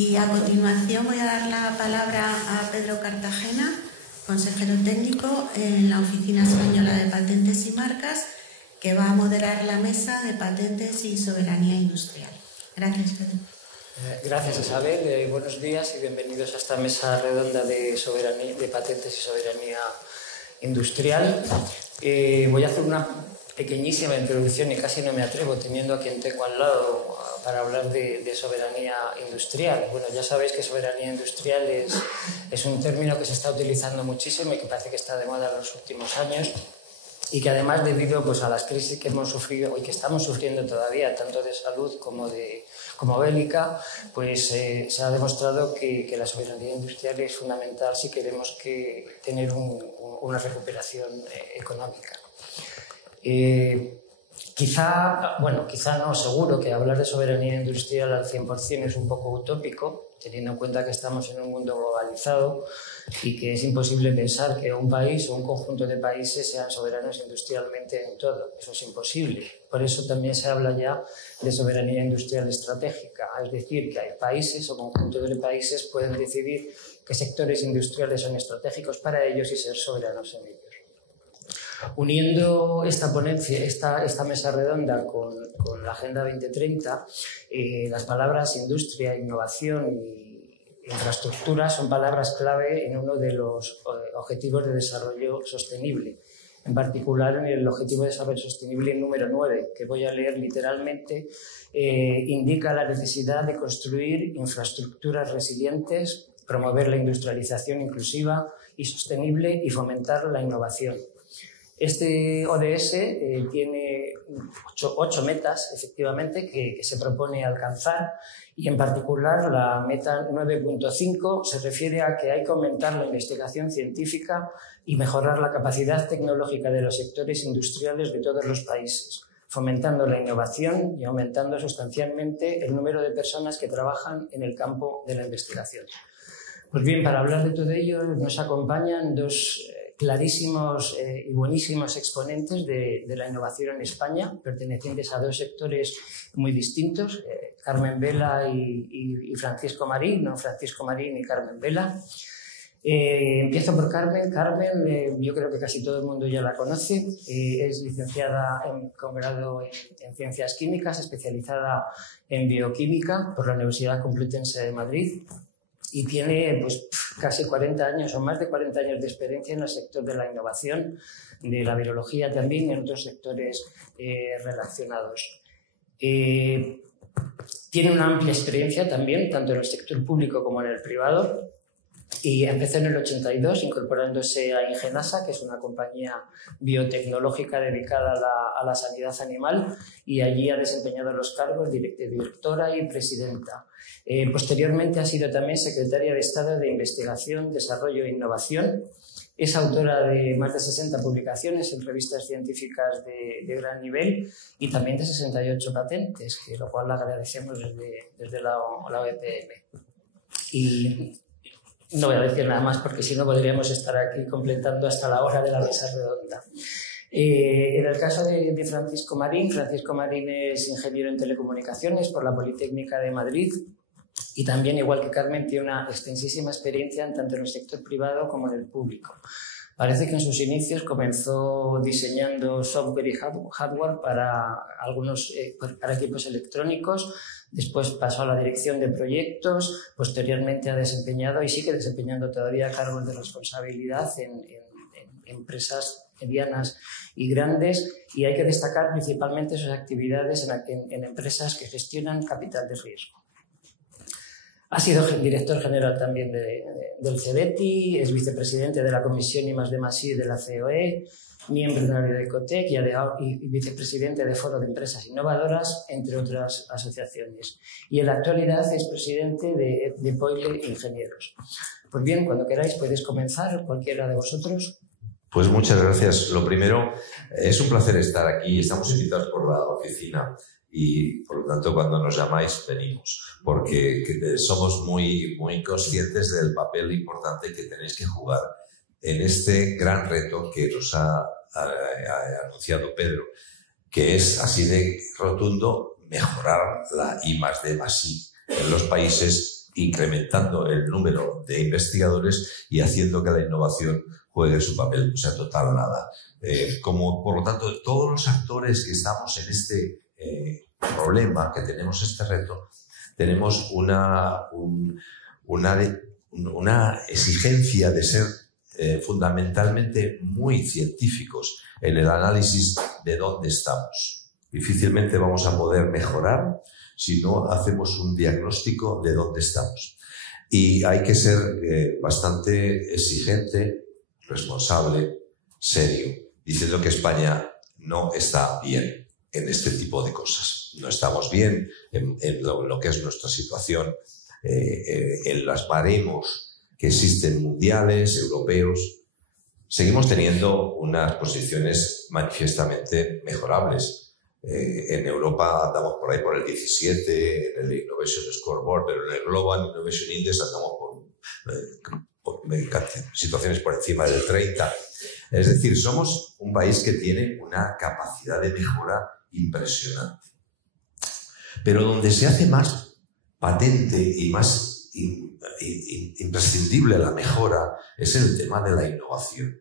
Y a continuación voy a dar la palabra a Pedro Cartagena, consejero técnico en la Oficina Española de Patentes y Marcas, que va a moderar la mesa de patentes y soberanía industrial. Gracias, Pedro. Gracias, Isabel. Buenos días y bienvenidos a esta mesa redonda de patentes y soberanía industrial. Voy a hacer una pequeñísima introducción y casi no me atrevo, teniendo a quien tengo al lado para hablar de soberanía industrial. Bueno, ya sabéis que soberanía industrial es un término que se está utilizando muchísimo y que parece que está de moda en los últimos años, y que además, debido a las crisis que hemos sufrido y que estamos sufriendo todavía, tanto de salud como bélica, pues se ha demostrado que la soberanía industrial es fundamental si queremos tener una recuperación económica. Quizá no, seguro que hablar de soberanía industrial al 100% es un poco utópico, teniendo en cuenta que estamos en un mundo globalizado y que es imposible pensar que un país o un conjunto de países sean soberanos industrialmente en todo. Eso es imposible. Por eso también se habla ya de soberanía industrial estratégica, es decir, que hay países o conjuntos de países pueden decidir qué sectores industriales son estratégicos para ellos y ser soberanos en ellos. Uniendo esta ponencia, esta mesa redonda con la Agenda 2030, las palabras industria, innovación y infraestructura son palabras clave en uno de los objetivos de desarrollo sostenible. En particular, en el Objetivo de Desarrollo Sostenible número 9, que voy a leer literalmente, indica la necesidad de construir infraestructuras resilientes, promover la industrialización inclusiva y sostenible y fomentar la innovación. Este ODS tiene 8 metas, efectivamente, que se propone alcanzar, y en particular la meta 9.5 se refiere a que hay que aumentar la investigación científica y mejorar la capacidad tecnológica de los sectores industriales de todos los países, fomentando la innovación y aumentando sustancialmente el número de personas que trabajan en el campo de la investigación. Pues bien, para hablar de todo ello nos acompañan dos clarísimos y buenísimos exponentes de la innovación en España, pertenecientes a dos sectores muy distintos, Carmen Vela y Francisco Marín, no Francisco Marín y Carmen Vela. Empiezo por Carmen. Carmen, yo creo que casi todo el mundo ya la conoce, es licenciada con grado en Ciencias Químicas, especializada en Bioquímica por la Universidad Complutense de Madrid, y tiene casi 40 años o más de 40 años de experiencia en el sector de la innovación, de la virología también y en otros sectores relacionados. Tiene una amplia experiencia también, tanto en el sector público como en el privado, y empezó en el 82 incorporándose a Ingenasa, que es una compañía biotecnológica dedicada a la sanidad animal, y allí ha desempeñado los cargos de directora y presidenta. Posteriormente ha sido también secretaria de Estado de Investigación, Desarrollo e Innovación. Es autora de más de 60 publicaciones en revistas científicas de gran nivel y también de 68 patentes, lo cual le agradecemos desde la OEPM. Y no voy a decir nada más porque si no podríamos estar aquí completando hasta la hora de la mesa redonda. En el caso de Francisco Marín es ingeniero en telecomunicaciones por la Politécnica de Madrid y también, igual que Carmen, tiene una extensísima experiencia tanto en el sector privado como en el público. Parece que en sus inicios comenzó diseñando software y hardware para equipos electrónicos. Después pasó a la dirección de proyectos, posteriormente ha desempeñado y sigue desempeñando todavía cargos de responsabilidad en empresas medianas y grandes, y hay que destacar principalmente sus actividades en empresas que gestionan capital de riesgo. Ha sido director general también del CEDETI, es vicepresidente de la Comisión I+D+I de la COE, miembro honorario de Ecotec y vicepresidente de Foro de Empresas Innovadoras, entre otras asociaciones. Y en la actualidad es presidente de Poile Ingenieros. Pues bien, cuando queráis podéis comenzar, cualquiera de vosotros. Pues muchas gracias. Lo primero, es un placer estar aquí. Estamos invitados por la oficina y, por lo tanto, cuando nos llamáis, venimos, porque somos muy conscientes del papel importante que tenéis que jugar en este gran reto que nos ha anunciado Pedro, que es así de rotundo: mejorar la I+D+I en los países incrementando el número de investigadores y haciendo que la innovación juegue su papel, o sea, total nada. Como, por lo tanto, todos los actores que estamos en este problema, que tenemos este reto, tenemos una exigencia de ser fundamentalmente muy científicos en el análisis de dónde estamos. Difícilmente vamos a poder mejorar si no hacemos un diagnóstico de dónde estamos. Y hay que ser bastante exigente, responsable, serio, diciendo que España no está bien en este tipo de cosas. No estamos bien en lo que es nuestra situación, en los baremos que existen mundiales, europeos. Seguimos teniendo unas posiciones manifiestamente mejorables. En Europa andamos por ahí por el 17, en el Innovation Scoreboard, pero en el Global Innovation Index andamos por situaciones por encima del 30. Es decir, somos un país que tiene una capacidad de mejora impresionante. Pero donde se hace más patente y más imprescindible la mejora es en el tema de la innovación.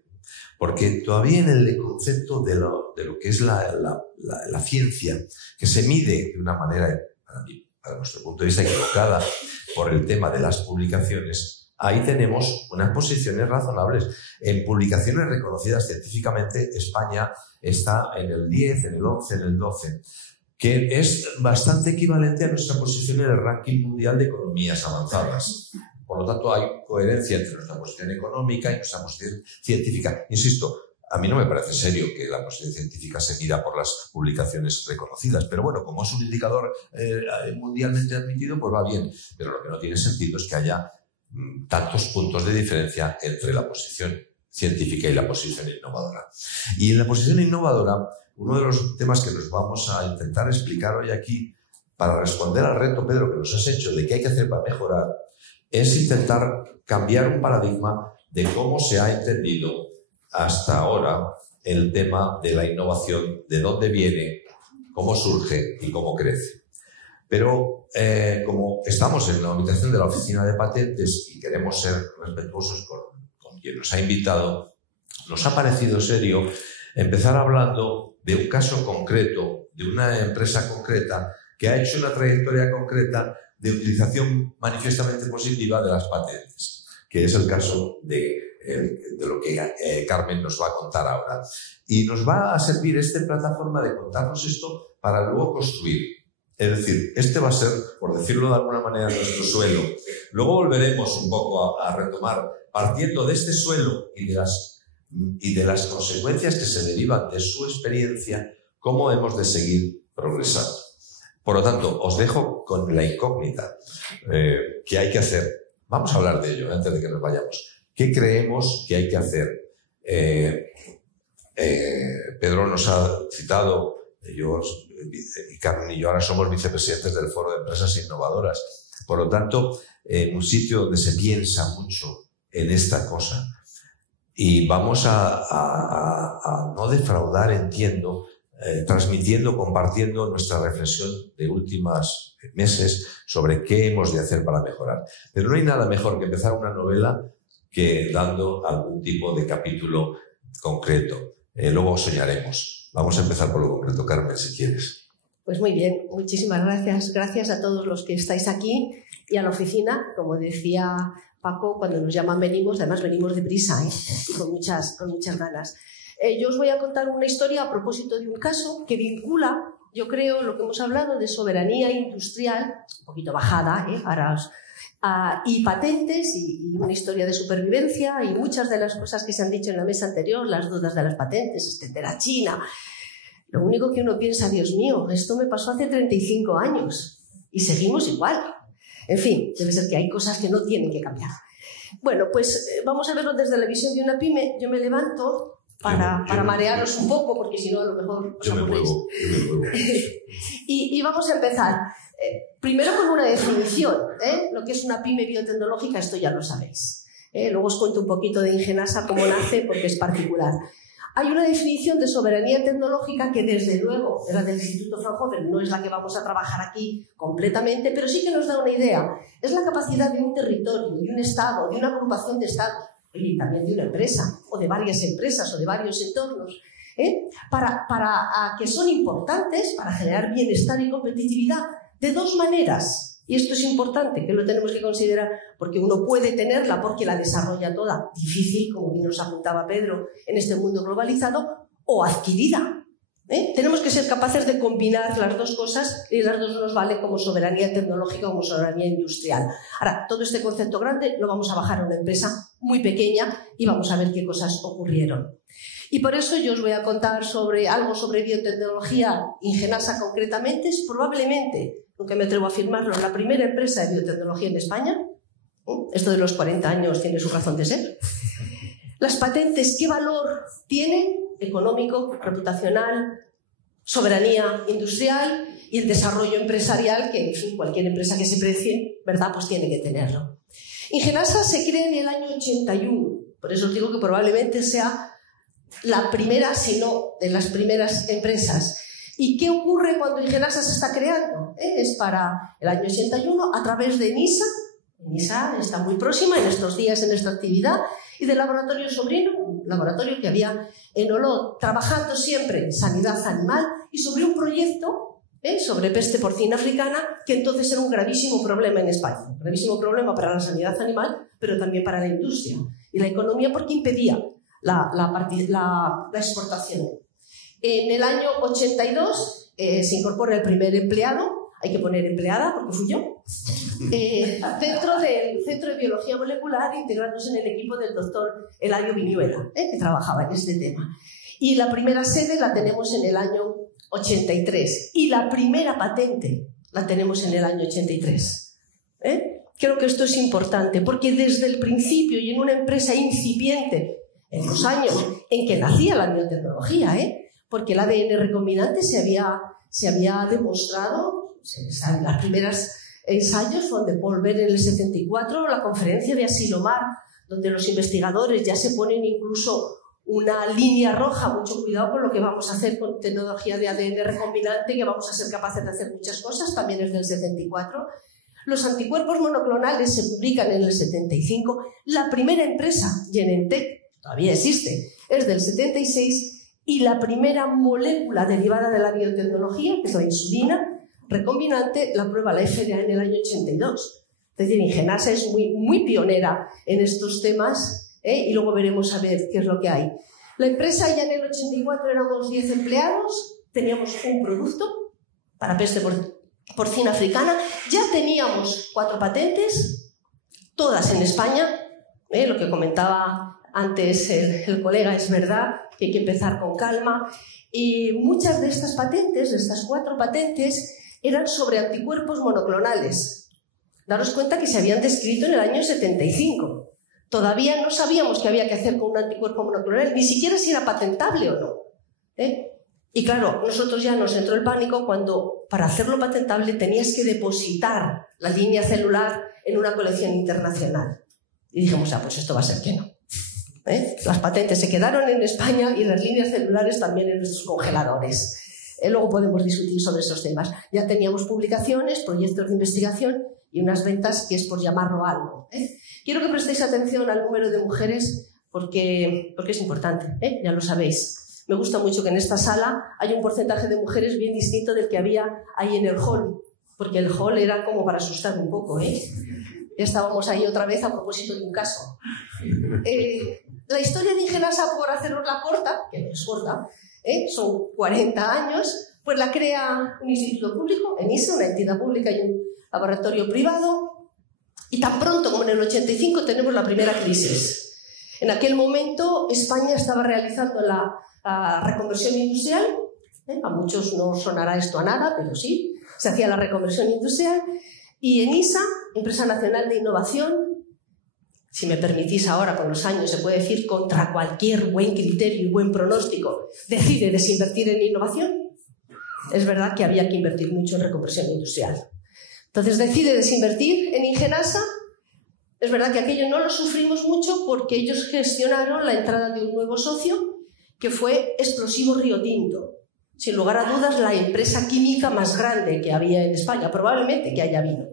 Porque todavía en el concepto de lo que es la ciencia, que se mide de una manera, para nuestro punto de vista, equivocada por el tema de las publicaciones, ahí tenemos unas posiciones razonables. En publicaciones reconocidas científicamente, España está en el 10, en el 11, en el 12, que es bastante equivalente a nuestra posición en el ranking mundial de economías avanzadas. Por lo tanto, hay coherencia entre nuestra posición económica y nuestra posición científica. Insisto, a mí no me parece serio que la posición científica se mida por las publicaciones reconocidas, pero bueno, como es un indicador mundialmente admitido, pues va bien. Pero lo que no tiene sentido es que haya tantos puntos de diferencia entre la posición científica y la posición innovadora. Y en la posición innovadora, uno de los temas que nos vamos a intentar explicar hoy aquí, para responder al reto, Pedro, que nos has hecho de qué hay que hacer para mejorar, es intentar cambiar un paradigma de cómo se ha entendido hasta ahora el tema de la innovación, de dónde viene, cómo surge y cómo crece. Pero como estamos en la habitación de la oficina de patentes y queremos ser respetuosos con quien nos ha invitado, nos ha parecido serio empezar hablando de un caso concreto, de una empresa concreta que ha hecho una trayectoria concreta de utilización manifiestamente positiva de las patentes, que es el caso de lo que Carmen nos va a contar ahora. Y nos va a servir esta plataforma de contarnos esto para luego construir. Es decir, este va a ser, por decirlo de alguna manera, nuestro suelo. Luego volveremos un poco a retomar, partiendo de este suelo y de las consecuencias que se derivan de su experiencia, cómo hemos de seguir progresando. Por lo tanto, os dejo con la incógnita. ¿Qué hay que hacer? Vamos a hablar de ello antes de que nos vayamos. ¿Qué creemos que hay que hacer? Pedro nos ha citado, Carmen y yo ahora somos vicepresidentes del Foro de Empresas Innovadoras. Por lo tanto, un sitio donde se piensa mucho en esta cosa. Y vamos a no defraudar, entiendo, transmitiendo, compartiendo nuestra reflexión de últimos meses sobre qué hemos de hacer para mejorar. Pero no hay nada mejor que empezar una novela que dando algún tipo de capítulo concreto. Luego soñaremos. Vamos a empezar por lo concreto, Carmen, si quieres. Pues muy bien, muchísimas gracias. Gracias a todos los que estáis aquí y a la oficina. Como decía Paco, cuando nos llaman venimos, además venimos deprisa, y con muchas ganas. Yo os voy a contar una historia a propósito de un caso que vincula, yo creo, lo que hemos hablado de soberanía industrial, un poquito bajada, y patentes, y una historia de supervivencia, y muchas de las cosas que se han dicho en la mesa anterior, las dudas de las patentes, extender a China. Lo único que uno piensa, Dios mío, esto me pasó hace 35 años y seguimos igual. En fin, debe ser que hay cosas que no tienen que cambiar. Bueno, pues vamos a verlo desde la visión de una pyme. Yo me levanto para marearos un poco, porque si no a lo mejor os aburréis. Y vamos a empezar. Primero con una definición, lo que es una pyme biotecnológica, esto ya lo sabéis. Luego os cuento un poquito de Ingenasa, cómo nace, porque es particular. hay una definición de soberanía tecnológica que desde luego es la del Instituto Fraunhofer, no es la que vamos a trabajar aquí completamente, pero sí que nos da una idea. Es la capacidad de un territorio, de un Estado, de una agrupación de Estados, y también de una empresa, o de varias empresas, o de varios entornos, que son importantes para generar bienestar y competitividad de dos maneras. Y esto es importante, que lo tenemos que considerar, porque uno puede tenerla porque la desarrolla toda, difícil, como bien nos apuntaba Pedro, en este mundo globalizado, o adquirida. Tenemos que ser capaces de combinar las dos cosas y las dos nos vale como soberanía tecnológica, como soberanía industrial. Ahora, todo este concepto grande lo vamos a bajar a una empresa muy pequeña y vamos a ver qué cosas ocurrieron. Y por eso yo os voy a contar algo sobre biotecnología. Ingenasa concretamente es probablemente, aunque me atrevo a afirmarlo, la primera empresa de biotecnología en España. Esto de los 40 años tiene su razón de ser. Las patentes, ¿qué valor tienen? Económico, reputacional, soberanía industrial y el desarrollo empresarial, que en fin, cualquier empresa que se precie, ¿verdad?, pues tiene que tenerlo. Ingenasa se crea en el año 81, por eso os digo que probablemente sea la primera, si no de las primeras empresas. ¿Y qué ocurre cuando Ingenasa se está creando? Es para el año 81 a través de ENISA. ENISA está muy próxima en estos días en esta actividad, y del laboratorio sobrino, un laboratorio que había en Olot, trabajando siempre en sanidad animal y sobre un proyecto sobre peste porcina africana, que entonces era un gravísimo problema en España. Un gravísimo problema para la sanidad animal, pero también para la industria y la economía, porque impedía la exportación. En el año 82 se incorpora el primer empleado, hay que poner empleada porque fui yo, dentro del Centro de Biología Molecular, integrándose en el equipo del doctor Eladio Viñuela, que trabajaba en este tema. Y la primera sede la tenemos en el año 83 y la primera patente la tenemos en el año 83. Creo que esto es importante porque desde el principio y en una empresa incipiente, en los años en que nacía la biotecnología, porque el ADN recombinante se había demostrado, las primeras ensayos fueron de Paul Bert en el 74, la conferencia de Asilomar, donde los investigadores ya se ponen incluso una línea roja, mucho cuidado con lo que vamos a hacer con tecnología de ADN recombinante, que vamos a ser capaces de hacer muchas cosas, también es del 74. Los anticuerpos monoclonales se publican en el 75. La primera empresa, Genentech, todavía existe, es del 76, y la primera molécula derivada de la biotecnología, que es la insulina recombinante, la prueba la FDA en el año 82. Es decir, Ingenasa es muy pionera en estos temas, y luego veremos a ver qué es lo que hay. La empresa ya en el 84 éramos 10 empleados, teníamos un producto para peste porcina africana, ya teníamos 4 patentes, todas en España, lo que comentaba antes el colega es verdad, que hay que empezar con calma, y muchas de estas patentes, de estas 4 patentes, eran sobre anticuerpos monoclonales. Daros cuenta que se habían descrito en el año 75. Todavía no sabíamos qué había que hacer con un anticuerpo monoclonal, ni siquiera si era patentable o no. Y claro, nosotros ya nos entró el pánico cuando para hacerlo patentable tenías que depositar la línea celular en una colección internacional. Y dijimos, pues esto va a ser que no. Las patentes se quedaron en España y las líneas celulares también en nuestros congeladores. Luego podemos discutir sobre esos temas. Ya teníamos publicaciones, proyectos de investigación y unas ventas que es por llamarlo algo. Quiero que prestéis atención al número de mujeres porque es importante, ya lo sabéis. Me gusta mucho que en esta sala hay un porcentaje de mujeres bien distinto del que había ahí en el hall, porque el hall era como para asustar un poco. Estábamos ahí otra vez a propósito de un caso. La historia de Ingenasa, por haceros la corta, que no es corta, son 40 años, pues la crea un instituto público, ENISA, una entidad pública y un laboratorio privado, y tan pronto como en el 85 tenemos la primera crisis. En aquel momento España estaba realizando la reconversión industrial, a muchos no sonará esto a nada, pero sí, se hacía la reconversión industrial, y ENISA, Empresa Nacional de Innovación, si me permitís ahora, con los años, se puede decir contra cualquier buen criterio y buen pronóstico, decide desinvertir en innovación. Es verdad que había que invertir mucho en reconversión industrial. Entonces decide desinvertir en Ingenasa. Es verdad que aquello no lo sufrimos mucho porque ellos gestionaron la entrada de un nuevo socio que fue Explosivos Río Tinto. Sin lugar a dudas, la empresa química más grande que había en España, probablemente que haya habido.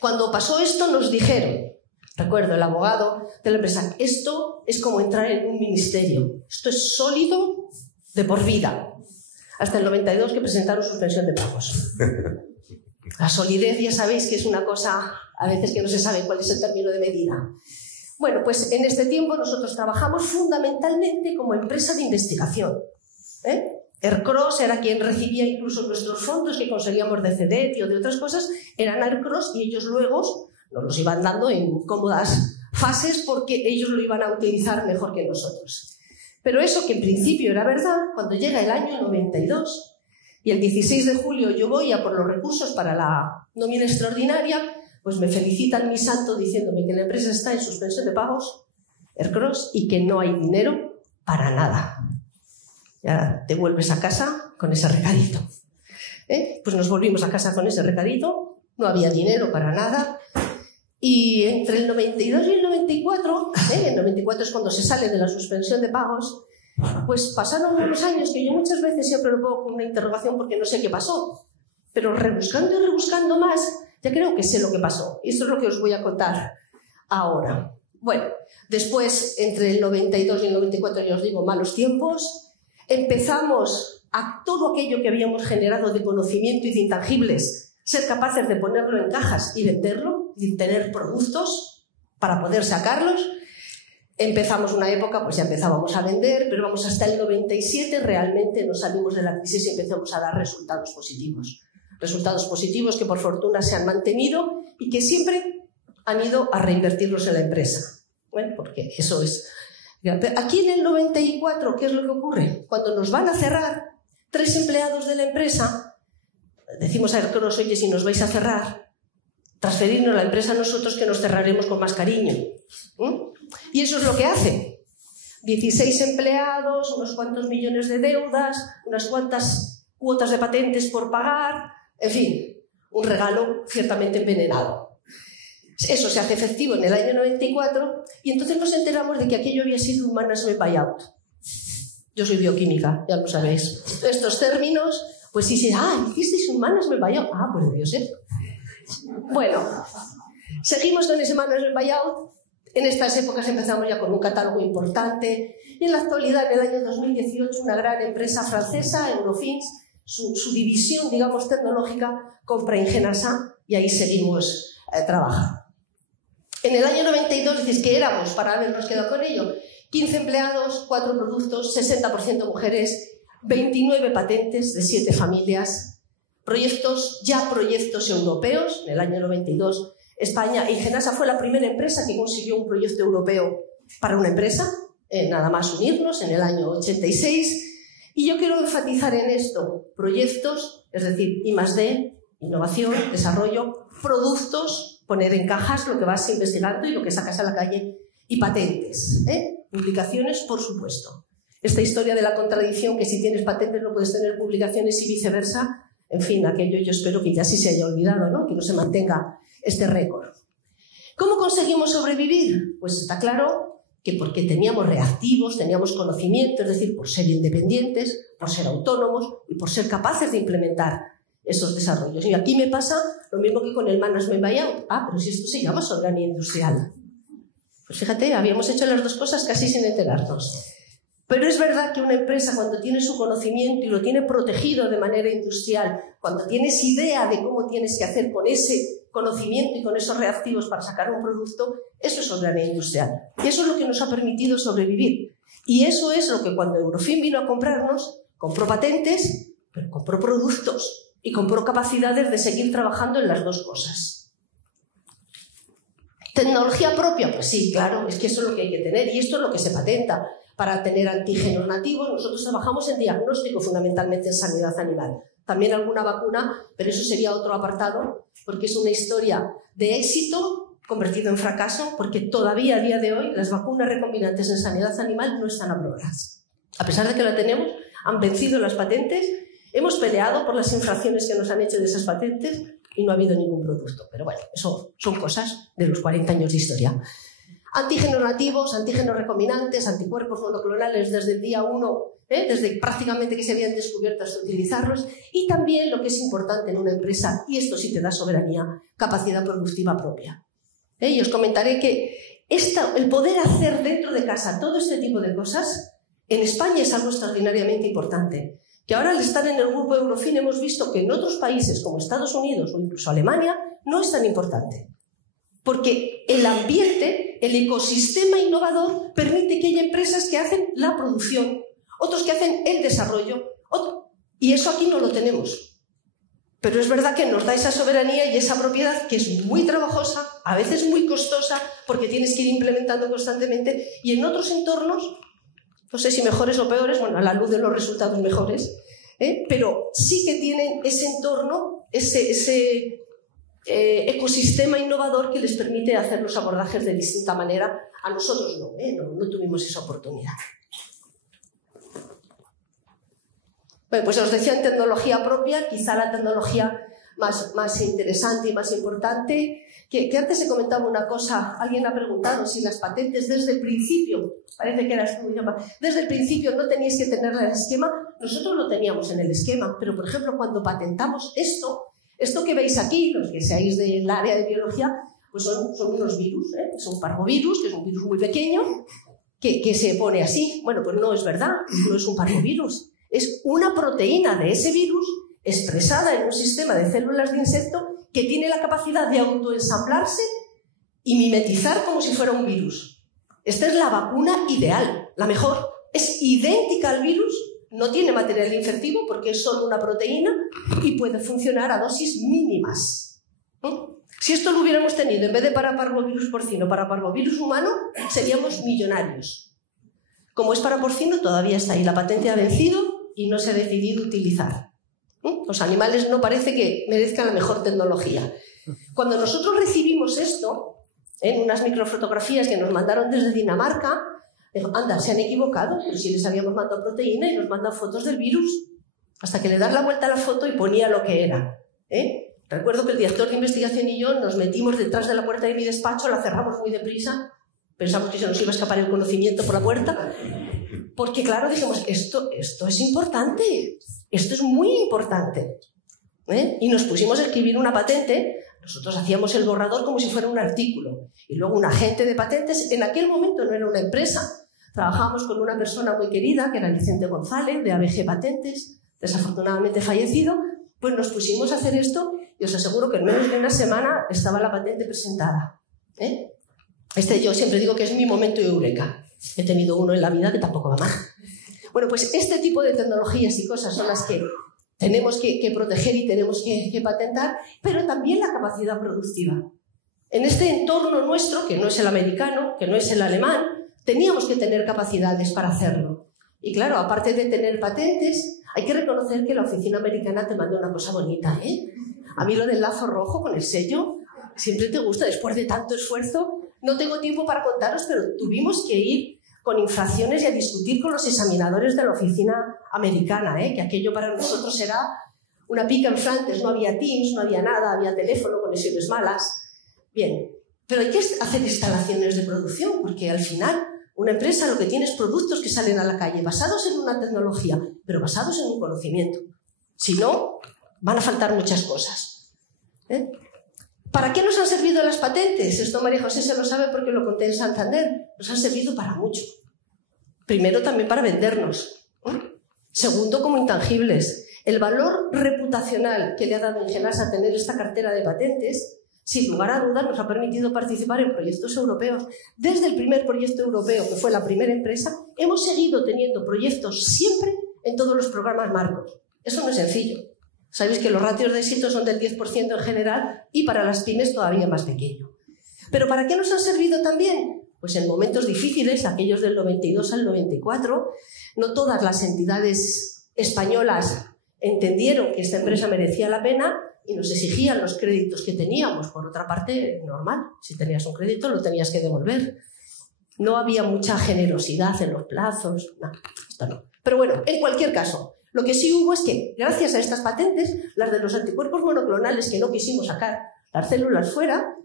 Cuando pasó esto nos dijeron, recuerdo el abogado de la empresa, esto es como entrar en un ministerio, esto es sólido de por vida. Hasta el 92 que presentaron suspensión de pagos. La solidez ya sabéis que es una cosa a veces que no se sabe cuál es el término de medida. Bueno, pues en este tiempo nosotros trabajamos fundamentalmente como empresa de investigación. Aircross era quien recibía incluso nuestros fondos que conseguíamos de CEDET y o de otras cosas, eran Aircross y ellos luego nos los iban dando en cómodas fases porque ellos lo iban a utilizar mejor que nosotros. Pero eso que en principio era verdad, cuando llega el año 92 y el 16 de julio yo voy a por los recursos para la nómina extraordinaria, pues me felicitan mi santo diciéndome que la empresa está en suspensión de pagos, Aircross, y que no hay dinero para nada. Ya te vuelves a casa con ese recadito. Pues nos volvimos a casa con ese recadito, no había dinero para nada. Y entre el 92 y el 94, el 94 es cuando se sale de la suspensión de pagos, pues pasaron unos años que yo muchas veces siempre lo pongo con una interrogación porque no sé qué pasó. Pero rebuscando y rebuscando más, ya creo que sé lo que pasó. Y esto es lo que os voy a contar ahora. Bueno, después, entre el 92 y el 94, ya os digo, malos tiempos. Empezamos a todo aquello que habíamos generado de conocimiento y de intangibles, ser capaces de ponerlo en cajas y venderlo, y tener productos para poder sacarlos. Empezamos una época, pues ya empezábamos a vender, pero vamos hasta el 97, realmente nos salimos de la crisis y empezamos a dar resultados positivos. Resultados positivos que por fortuna se han mantenido y que siempre han ido a reinvertirlos en la empresa. Bueno, porque eso es... Aquí en el 94, ¿qué es lo que ocurre? Cuando nos van a cerrar 3 empleados de la empresa, decimos a Aircross, oye, si nos vais a cerrar, transferirnos a la empresa a nosotros que nos cerraremos con más cariño. Y eso es lo que hace. 16 empleados, unos cuantos millones de deudas, unas cuantas cuotas de patentes por pagar, en fin, un regalo ciertamente envenenado. Eso se hace efectivo en el año 94 y entonces nos enteramos de que aquello había sido un management buyout. Yo soy bioquímica, ya lo sabéis. Estos términos, pues sí, hicisteis un management buyout. Pues debió ser. Bueno, seguimos con ese management buyout. En estas épocas empezamos ya con un catálogo importante. Y en la actualidad, en el año 2018, una gran empresa francesa, Eurofins, su división, digamos, tecnológica, compra Ingenasa y ahí seguimos trabajando. En el año 92, dices que éramos, para habernos quedado con ello, 15 empleados, 4 productos, 60% mujeres, 29 patentes de 7 familias, proyectos europeos. En el año 92, España, Ingenasa fue la primera empresa que consiguió un proyecto europeo para una empresa, nada más unirnos, en el año 86. Y yo quiero enfatizar en esto, proyectos, es decir, I+D, innovación, desarrollo, productos, poner en cajas lo que vas investigando y lo que sacas a la calle, y patentes, publicaciones, por supuesto. Esta historia de la contradicción, que si tienes patentes no puedes tener publicaciones y viceversa, en fin, aquello yo espero que ya sí se haya olvidado, ¿no? Que no se mantenga este récord. ¿Cómo conseguimos sobrevivir? Pues está claro que porque teníamos reactivos, teníamos conocimiento, es decir, por ser independientes, por ser autónomos y por ser capaces de implementar esos desarrollos. Y aquí me pasa lo mismo que con el management buyout. Pero si esto se llama soberanía industrial. Pues fíjate, habíamos hecho las dos cosas casi sin enterarnos. Pero es verdad que una empresa, cuando tiene su conocimiento y lo tiene protegido de manera industrial, cuando tienes idea de cómo tienes que hacer con ese conocimiento y con esos reactivos para sacar un producto, eso es soberanía industrial. Y eso es lo que nos ha permitido sobrevivir. Y eso es lo que cuando Eurofins vino a comprarnos, compró patentes, pero compró productos. Y compró capacidades de seguir trabajando en las dos cosas. ¿Tecnología propia? Pues sí, claro, es que eso es lo que hay que tener y esto es lo que se patenta. Para tener antígenos nativos, nosotros trabajamos en diagnóstico, fundamentalmente en sanidad animal. También alguna vacuna, pero eso sería otro apartado, porque es una historia de éxito convertido en fracaso, porque todavía a día de hoy las vacunas recombinantes en sanidad animal no están aprobadas. A pesar de que la tenemos, han vencido las patentes. Hemos peleado por las infracciones que nos han hecho de esas patentes y no ha habido ningún producto. Pero bueno, eso son cosas de los 40 años de historia. Antígenos nativos, antígenos recombinantes, anticuerpos monoclonales desde el día 1, desde prácticamente que se habían descubierto hasta utilizarlos, y también lo que es importante en una empresa, y esto sí te da soberanía, capacidad productiva propia. Y os comentaré que el poder hacer dentro de casa todo este tipo de cosas, en España es algo extraordinariamente importante. Que ahora al estar en el grupo Eurofin hemos visto que en otros países como Estados Unidos o incluso Alemania no es tan importante. Porque el ambiente, el ecosistema innovador permite que haya empresas que hacen la producción, otros que hacen el desarrollo, y eso aquí no lo tenemos. Pero es verdad que nos da esa soberanía y esa propiedad que es muy trabajosa, a veces muy costosa, porque tienes que ir implementando constantemente, y en otros entornos, no sé si mejores o peores, bueno, a la luz de los resultados mejores, pero sí que tienen ese entorno, ese ecosistema innovador que les permite hacer los abordajes de distinta manera. A nosotros no tuvimos esa oportunidad. Bueno, pues os decía en tecnología propia, quizá la tecnología más interesante y más importante, que antes se comentaba una cosa, alguien ha preguntado si las patentes desde el principio, parece que eras tú, desde el principio no teníais que tenerla en el esquema. Nosotros lo teníamos en el esquema, pero por ejemplo cuando patentamos esto que veis aquí, los que seáis del área de biología, pues son unos virus, es un parvovirus, que es un virus muy pequeño, que se pone así. Bueno, pues no es verdad, no es un parvovirus, es una proteína de ese virus expresada en un sistema de células de insecto que tiene la capacidad de autoensamblarse y mimetizar como si fuera un virus. Esta es la vacuna ideal, la mejor. Es idéntica al virus, no tiene material infectivo porque es solo una proteína y puede funcionar a dosis mínimas. Si esto lo hubiéramos tenido en vez de para parvovirus porcino, para parvovirus humano, seríamos millonarios. Como es para porcino, todavía está ahí. La patente ha vencido y no se ha decidido utilizar. Los animales no parece que merezcan la mejor tecnología. Cuando nosotros recibimos esto, en unas microfotografías que nos mandaron desde Dinamarca, dijo, anda, se han equivocado, pero si les habíamos mandado proteína y nos mandan fotos del virus, hasta que le das la vuelta a la foto y ponía lo que era. Recuerdo que el director de investigación y yo nos metimos detrás de la puerta de mi despacho, la cerramos muy deprisa, pensamos que se nos iba a escapar el conocimiento por la puerta, porque claro, dijimos, esto es importante, esto es muy importante. Y nos pusimos a escribir una patente. Nosotros hacíamos el borrador como si fuera un artículo. Y luego un agente de patentes, en aquel momento no era una empresa. Trabajábamos con una persona muy querida, que era Vicente González, de ABG Patentes, desafortunadamente fallecido. Pues nos pusimos a hacer esto y os aseguro que en menos de una semana estaba la patente presentada. Yo siempre digo que es mi momento eureka. He tenido uno en la vida que tampoco va mal. Bueno, pues este tipo de tecnologías y cosas son las que tenemos que proteger y tenemos que patentar, pero también la capacidad productiva. En este entorno nuestro, que no es el americano, que no es el alemán, teníamos que tener capacidades para hacerlo. Y claro, aparte de tener patentes, hay que reconocer que la oficina americana te manda una cosa bonita, A mí lo del lazo rojo con el sello siempre te gusta, después de tanto esfuerzo. No tengo tiempo para contaros, pero tuvimos que ir con infracciones y a discutir con los examinadores de la oficina americana, que aquello para nosotros era una pica en Flandes, no había Teams, no había nada, había teléfono, conexiones malas. Bien, pero hay que hacer instalaciones de producción, porque al final una empresa lo que tiene es productos que salen a la calle basados en una tecnología, pero basados en un conocimiento. Si no, van a faltar muchas cosas. ¿Para qué nos han servido las patentes? Esto María José se lo sabe porque lo conté en Santander. Nos han servido para mucho. Primero, también para vendernos. Segundo, como intangibles. El valor reputacional que le ha dado Ingenasa tener esta cartera de patentes, sin lugar a dudas, nos ha permitido participar en proyectos europeos. Desde el primer proyecto europeo, que fue la primera empresa, hemos seguido teniendo proyectos siempre en todos los programas marcos. Eso no es sencillo. Sabéis que los ratios de éxito son del 10% en general y para las pymes todavía más pequeño. ¿Pero para qué nos han servido también? Pues en momentos difíciles, aquellos del 92 al 94, no todas las entidades españolas entendieron que esta empresa merecía la pena y nos exigían los créditos que teníamos. Por otra parte, normal, si tenías un crédito lo tenías que devolver. No había mucha generosidad en los plazos, no, esto no. Pero bueno, en cualquier caso, lo que sí hubo es que, gracias a estas patentes, las de los anticuerpos monoclonales que no quisimos sacar las células fuera,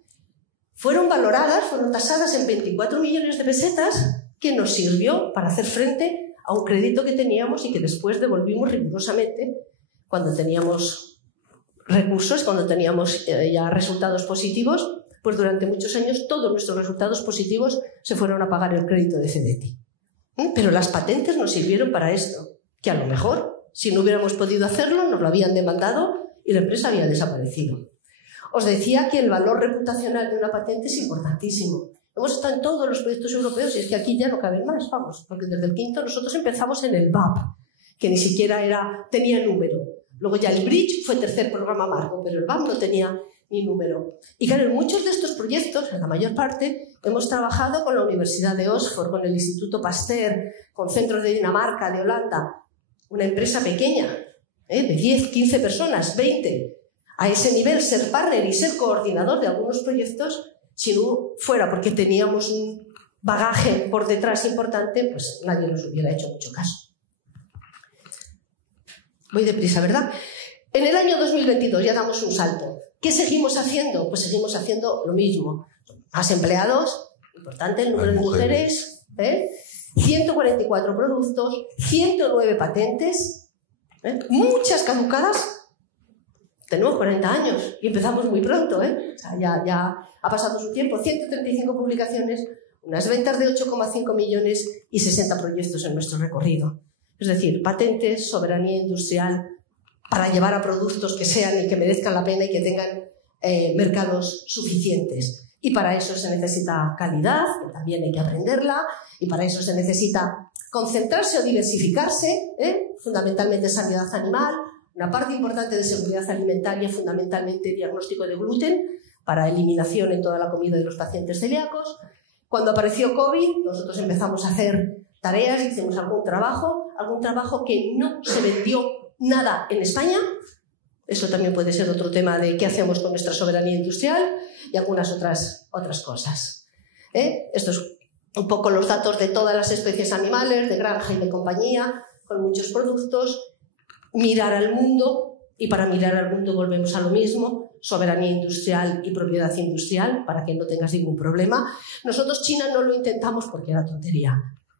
fueron valoradas, fueron tasadas en 24 millones de pesetas, que nos sirvió para hacer frente a un crédito que teníamos y que después devolvimos rigurosamente cuando teníamos recursos, cuando teníamos ya resultados positivos. Pues durante muchos años todos nuestros resultados positivos se fueron a pagar el crédito de Cedetti. Pero las patentes nos sirvieron para esto, que a lo mejor, si no hubiéramos podido hacerlo, nos lo habían demandado y la empresa había desaparecido. Os decía que el valor reputacional de una patente es importantísimo. Hemos estado en todos los proyectos europeos y es que aquí ya no caben más, vamos, porque desde el quinto nosotros empezamos en el BAP, que ni siquiera tenía número. Luego ya el Bridge fue tercer programa marco, pero el BAP no tenía ni número. Y claro, en muchos de estos proyectos, en la mayor parte, hemos trabajado con la Universidad de Oxford, con el Instituto Pasteur, con centros de Dinamarca, de Holanda, una empresa pequeña, de 10, 15 personas, 20. A ese nivel, ser partner y ser coordinador de algunos proyectos, si no fuera porque teníamos un bagaje por detrás importante, pues nadie nos hubiera hecho mucho caso. Voy deprisa, ¿verdad? En el año 2022 ya damos un salto. ¿Qué seguimos haciendo? Pues seguimos haciendo lo mismo. Más empleados, importante el número de mujeres, 144 productos, 109 patentes, muchas caducadas. Tenemos 40 años y empezamos muy pronto, O sea, ya ha pasado su tiempo. 135 publicaciones, unas ventas de 8,5 millones y 60 proyectos en nuestro recorrido. Es decir, patentes, soberanía industrial, para llevar a productos que sean y que merezcan la pena y que tengan mercados suficientes. Y para eso se necesita calidad, que también hay que aprenderla, y para eso se necesita concentrarse o diversificarse, fundamentalmente sanidad animal, una parte importante de seguridad alimentaria, fundamentalmente diagnóstico de gluten, para eliminación en toda la comida de los pacientes celíacos. Cuando apareció COVID, nosotros empezamos a hacer tareas, hicimos algún trabajo que no se vendió nada en España. Eso también puede ser otro tema de qué hacemos con nuestra soberanía industrial y algunas otras cosas. Estos son un poco los datos de todas las especies animales, de granja y de compañía, con muchos productos. Mirar al mundo, y para mirar al mundo volvemos a lo mismo, soberanía industrial y propiedad industrial, para que no tengas ningún problema. Nosotros China no lo intentamos porque era tontería.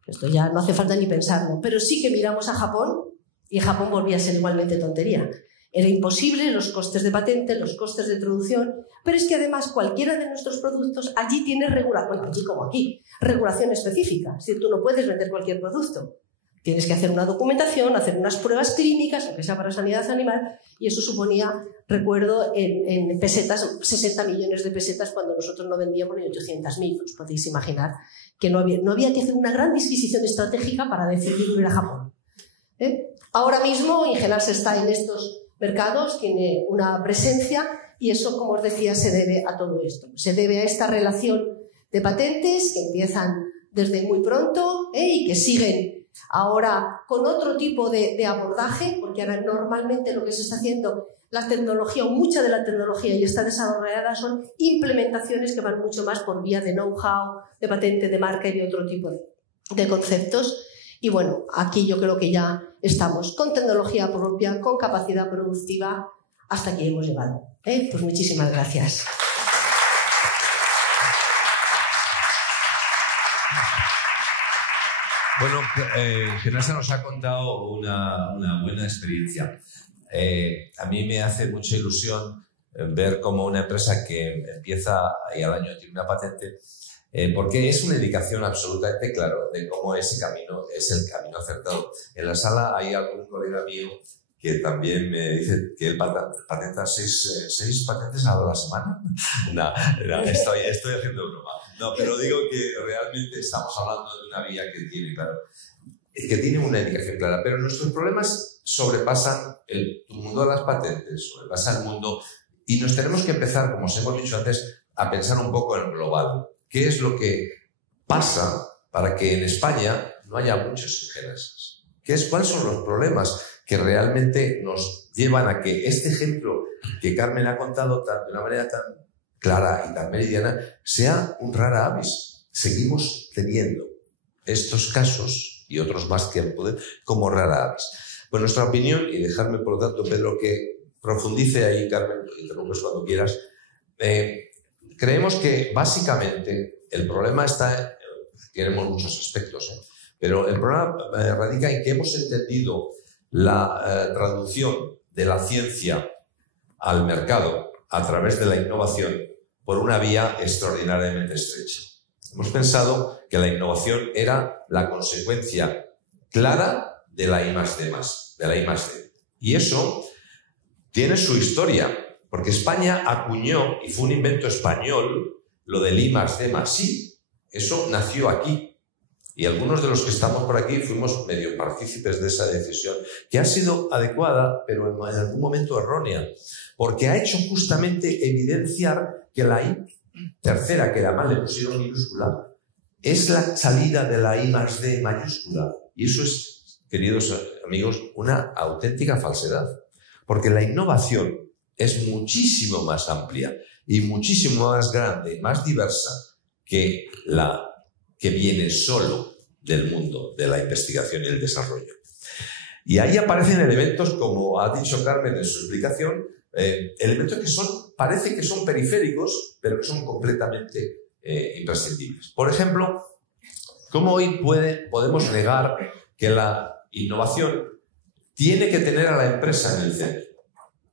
Esto ya no hace falta ni pensarlo, pero sí que miramos a Japón y Japón volvía a ser igualmente tontería. Era imposible los costes de patente, los costes de producción, pero es que además cualquiera de nuestros productos allí tiene regulación, bueno, allí como aquí, regulación específica. Es decir, tú no puedes vender cualquier producto. Tienes que hacer una documentación, hacer unas pruebas clínicas, aunque sea para sanidad animal, y eso suponía, recuerdo, en pesetas, 60 millones de pesetas cuando nosotros no vendíamos ni 800.000. Os podéis imaginar que no había que hacer una gran disquisición estratégica para decidir ir a Japón. Ahora mismo Ingenas está en estos mercados, tiene una presencia y eso, como os decía, se debe a todo esto. Se debe a esta relación de patentes que empiezan desde muy pronto y que siguen ahora con otro tipo de abordaje, porque ahora normalmente lo que se está haciendo, la tecnología o mucha de la tecnología ya está desarrollada, son implementaciones que van mucho más por vía de know-how, de patente, de marca y de otro tipo de conceptos. Y bueno, aquí yo creo que ya estamos con tecnología propia, con capacidad productiva, hasta aquí hemos llegado. Pues muchísimas gracias. Bueno, Genasa nos ha contado una buena experiencia. A mí me hace mucha ilusión ver cómo una empresa que empieza y al año tiene una patente, porque es una indicación absolutamente clara de cómo ese camino es el camino acertado. En la sala hay algún colega mío que también me dice que él patenta 6 patentes a la semana. No, estoy haciendo broma. No, pero digo que realmente estamos hablando de una vía que tiene una indicación clara, pero nuestros problemas sobrepasan el mundo de las patentes, sobrepasan el mundo, y nos tenemos que empezar, como os hemos dicho antes, a pensar un poco en global. ¿Qué es lo que pasa para que en España no haya muchos Ingenasas? ¿Cuáles son los problemas que realmente nos llevan a que este ejemplo que Carmen ha contado de una manera tan clara y tan meridiana sea un rara avis? Seguimos teniendo estos casos y otros más que poder como rara avis. Pues nuestra opinión, y dejarme por lo tanto, Pedro, que profundice ahí, Carmen, interrumpes cuando quieras, creemos que básicamente el problema está, tenemos muchos aspectos, pero el problema radica en que hemos entendido la traducción de la ciencia al mercado a través de la innovación por una vía extraordinariamente estrecha. Hemos pensado que la innovación era la consecuencia clara de la I+D+, de la I+D. Y eso tiene su historia, porque España acuñó, y fue un invento español, lo del I+D+I. Eso nació aquí. Y algunos de los que estamos por aquí fuimos medio partícipes de esa decisión, que ha sido adecuada, pero en algún momento errónea, porque ha hecho justamente evidenciar que la I tercera, que además le pusieron minúscula, es la salida de la I+D mayúscula. Y eso es, queridos amigos, una auténtica falsedad. Porque la innovación es muchísimo más amplia y muchísimo más grande, más diversa que la que viene solo del mundo de la investigación y el desarrollo. Y ahí aparecen elementos, como ha dicho Carmen en su explicación, elementos que parece que son periféricos, pero que son completamente imprescindibles. Por ejemplo, ¿cómo hoy podemos negar que la innovación tiene que tener a la empresa en el centro?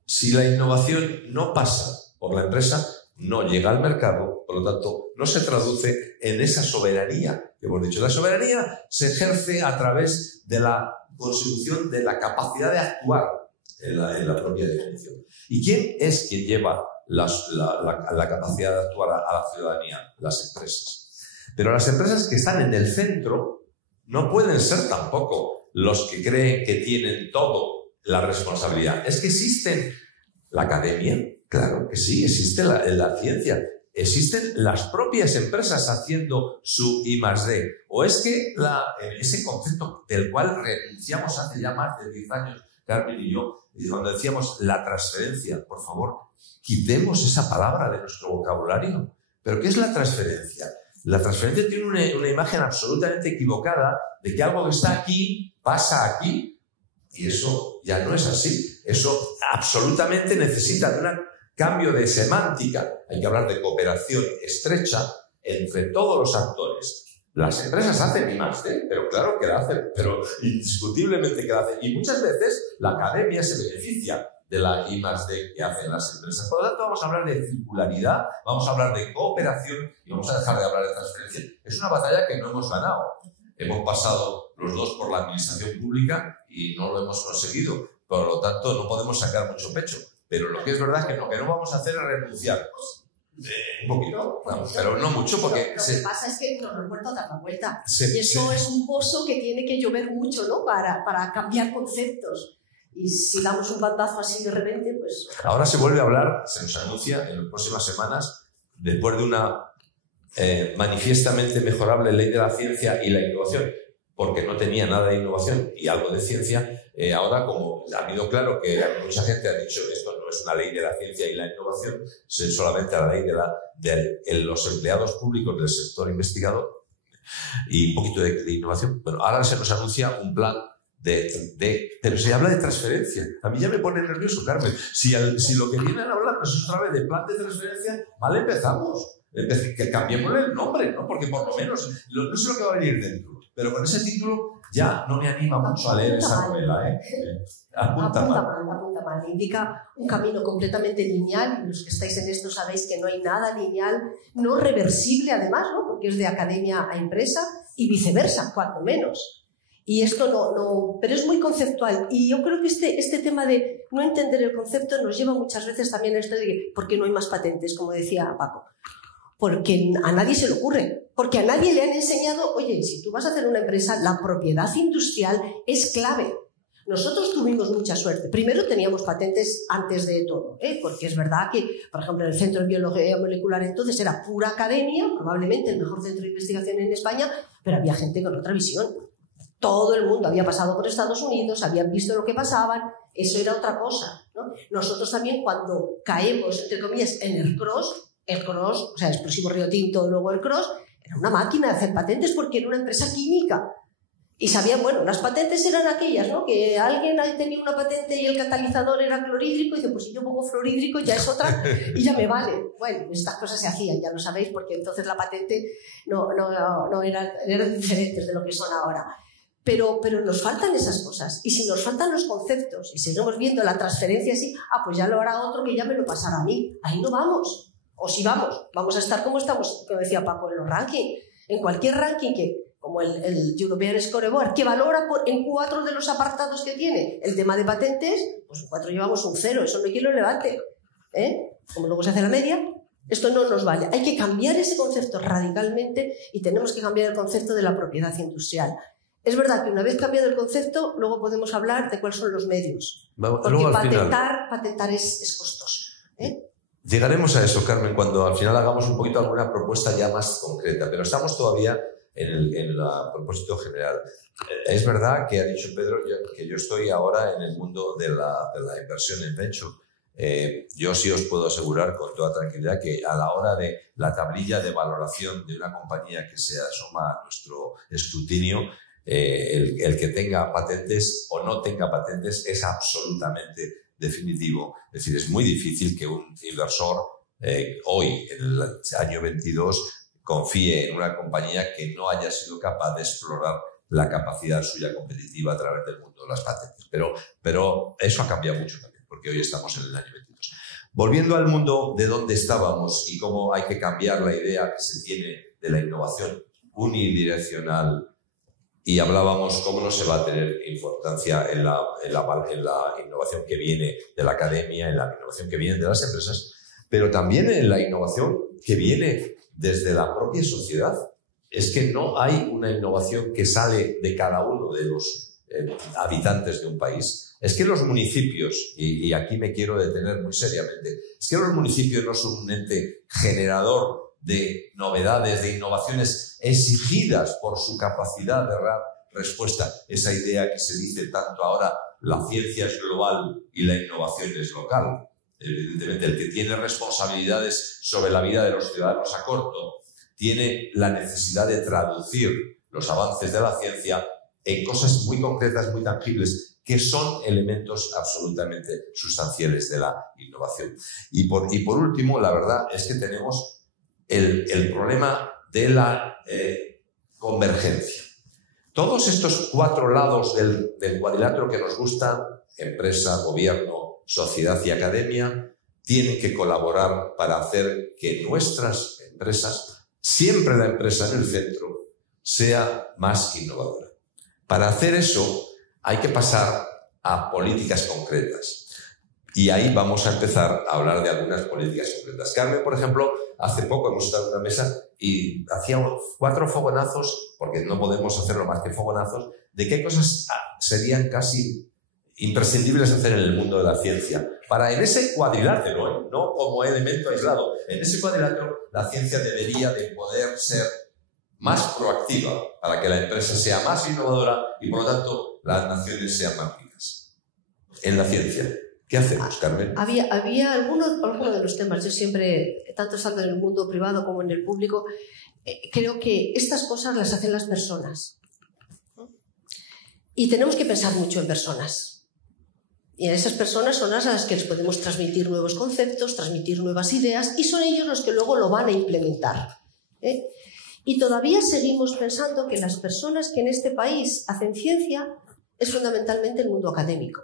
Si la innovación no pasa por la empresa, no llega al mercado, por lo tanto, no se traduce en esa soberanía que hemos dicho. La soberanía se ejerce a través de la consecución de la capacidad de actuar en la propia definición. ¿Y quién es quien lleva la capacidad de actuar a la ciudadanía? Las empresas. Pero las empresas que están en el centro no pueden ser tampoco los que creen que tienen todo la responsabilidad. Es que existen la academia, claro que sí, existe la ciencia, existen las propias empresas haciendo su I+D. O es que ese concepto del cual renunciamos hace ya más de 10 años, Carmen y yo, cuando decíamos la transferencia, por favor, quitemos esa palabra de nuestro vocabulario. ¿Pero qué es la transferencia? La transferencia tiene una imagen absolutamente equivocada de que algo que está aquí pasa aquí. Y eso ya no es así. Eso absolutamente necesita de un cambio de semántica. Hay que hablar de cooperación estrecha entre todos los actores. Las empresas hacen I+D, pero claro que la hacen, pero indiscutiblemente que la hacen. Y muchas veces la academia se beneficia de la I+D que hacen las empresas. Por lo tanto, vamos a hablar de circularidad, vamos a hablar de cooperación y vamos a dejar de hablar de transferencia. Es una batalla que no hemos ganado. Hemos pasado los dos por la administración pública y no lo hemos conseguido. Por lo tanto, no podemos sacar mucho pecho. Pero lo que es verdad es que lo que no vamos a hacer es renunciar. Un poquito, pero no mucho, porque... Lo que pasa es que nos lo han vuelto a dar la vuelta. Y eso es un pozo que tiene que llover mucho, ¿no? Para cambiar conceptos. Y si damos un bandazo así de repente, pues... Ahora se vuelve a hablar, se nos anuncia en las próximas semanas, después de una manifiestamente mejorable ley de la ciencia y la innovación, porque no tenía nada de innovación y algo de ciencia, ahora como ha habido claro que mucha gente ha dicho que esto no es una ley de la ciencia y la innovación, es solamente la ley de los empleados públicos del sector investigador y un poquito de innovación. Bueno, ahora se nos anuncia un plan pero se habla de transferencia. A mí ya me pone nervioso, Carmen. Si lo que vienen a hablarnos es otra vez de plan de transferencia, mal empezamos. Que cambiemos el nombre, ¿no? Porque por lo menos, no sé lo que va a venir dentro, pero con ese título ya no me anima mucho a leer esa novela, ¿eh? Apunta mal. Indica un camino completamente lineal, y los que estáis en esto sabéis que no hay nada lineal, no reversible además, ¿no? Porque es de academia a empresa y viceversa, cuando menos. Y esto no, pero es muy conceptual. Y yo creo que este tema de no entender el concepto nos lleva muchas veces también a esto de que, ¿por qué no hay más patentes? Como decía Paco. Porque a nadie se le ocurre. Porque a nadie le han enseñado, oye, si tú vas a hacer una empresa, la propiedad industrial es clave. Nosotros tuvimos mucha suerte. Primero teníamos patentes antes de todo, porque es verdad que, por ejemplo, el Centro de Biología Molecular entonces era pura academia, probablemente el mejor centro de investigación en España, pero había gente con otra visión. Todo el mundo había pasado por Estados Unidos, habían visto lo que pasaban, eso era otra cosa, ¿no? Nosotros también cuando caemos, entre comillas, en el cross, o sea, Explosivo Río Tinto, luego el cross, era una máquina de hacer patentes porque era una empresa química. Y sabían, bueno, las patentes eran aquellas, ¿no? Que alguien tenía una patente y el catalizador era clorhídrico y dice, pues si yo pongo fluorhídrico ya es otra y ya me vale. Bueno, estas cosas se hacían, ya lo sabéis, porque entonces la patente no eran diferentes de lo que son ahora. Pero nos faltan esas cosas. Y si nos faltan los conceptos y seguimos viendo la transferencia así, pues ya lo hará otro que ya me lo pasará a mí. Ahí no vamos. O si vamos a estar como estamos, como decía Paco, en los rankings. En cualquier ranking como el European Scoreboard, que valora en 4 de los apartados que tiene el tema de patentes, pues en 4 llevamos un 0, eso no hay quien lo levante. Como luego se hace la media, esto no nos vale. Hay que cambiar ese concepto radicalmente y tenemos que cambiar el concepto de la propiedad industrial. Es verdad que una vez cambiado el concepto, luego podemos hablar de cuáles son los medios. Porque patentar es costoso. Llegaremos a eso, Carmen, cuando al final hagamos un poquito alguna propuesta ya más concreta, pero estamos todavía en el propósito general. Es verdad que ha dicho Pedro que yo estoy ahora en el mundo de la inversión en venture. Yo sí os puedo asegurar con toda tranquilidad que a la hora de la tablilla de valoración de una compañía que se asoma a nuestro escrutinio, el que tenga patentes o no tenga patentes es absolutamente definitivo. Es decir, es muy difícil que un inversor hoy, en el año 22, confíe en una compañía que no haya sido capaz de explorar la capacidad suya competitiva a través del mundo de las patentes. Pero eso ha cambiado mucho también, porque hoy estamos en el año 22. Volviendo al mundo de donde estábamos y cómo hay que cambiar la idea que se tiene de la innovación unidireccional, y hablábamos cómo no se va a tener importancia en la innovación que viene de la academia, en la innovación que viene de las empresas, pero también en la innovación que viene desde la propia sociedad. Es que no hay una innovación que sale de cada uno de los habitantes de un país. Es que los municipios, y aquí me quiero detener muy seriamente, es que los municipios no son un ente generador de novedades, de innovaciones exigidas por su capacidad de dar respuesta a esa idea que se dice tanto ahora, la ciencia es global y la innovación es local. Evidentemente, el que tiene responsabilidades sobre la vida de los ciudadanos a corto tiene la necesidad de traducir los avances de la ciencia en cosas muy concretas, muy tangibles, que son elementos absolutamente sustanciales de la innovación. Y por último, la verdad es que tenemos el problema de la convergencia. Todos estos 4 lados del cuadrilátero que nos gustan, empresa, gobierno, sociedad y academia, tienen que colaborar para hacer que nuestras empresas, siempre la empresa en el centro, sea más innovadora. Para hacer eso hay que pasar a políticas concretas. Y ahí vamos a empezar a hablar de algunas políticas concretas. Carmen, por ejemplo, hace poco hemos estado en una mesa y hacía 4 fogonazos, porque no podemos hacerlo más que fogonazos, de qué cosas serían casi imprescindibles hacer en el mundo de la ciencia. Para en ese cuadrilátero, no como elemento aislado, en ese cuadrilátero la ciencia debería de poder ser más proactiva para que la empresa sea más innovadora y, por lo tanto, las naciones sean más ricas. En la ciencia, ¿qué hacemos, Carmen? Había algunos de los temas, yo siempre, tanto estando en el mundo privado como en el público, creo que estas cosas las hacen las personas. Y tenemos que pensar mucho en personas. Y a esas personas son a las que les podemos transmitir nuevos conceptos, transmitir nuevas ideas, y son ellos los que luego lo van a implementar. Y todavía seguimos pensando que las personas que en este país hacen ciencia es fundamentalmente el mundo académico.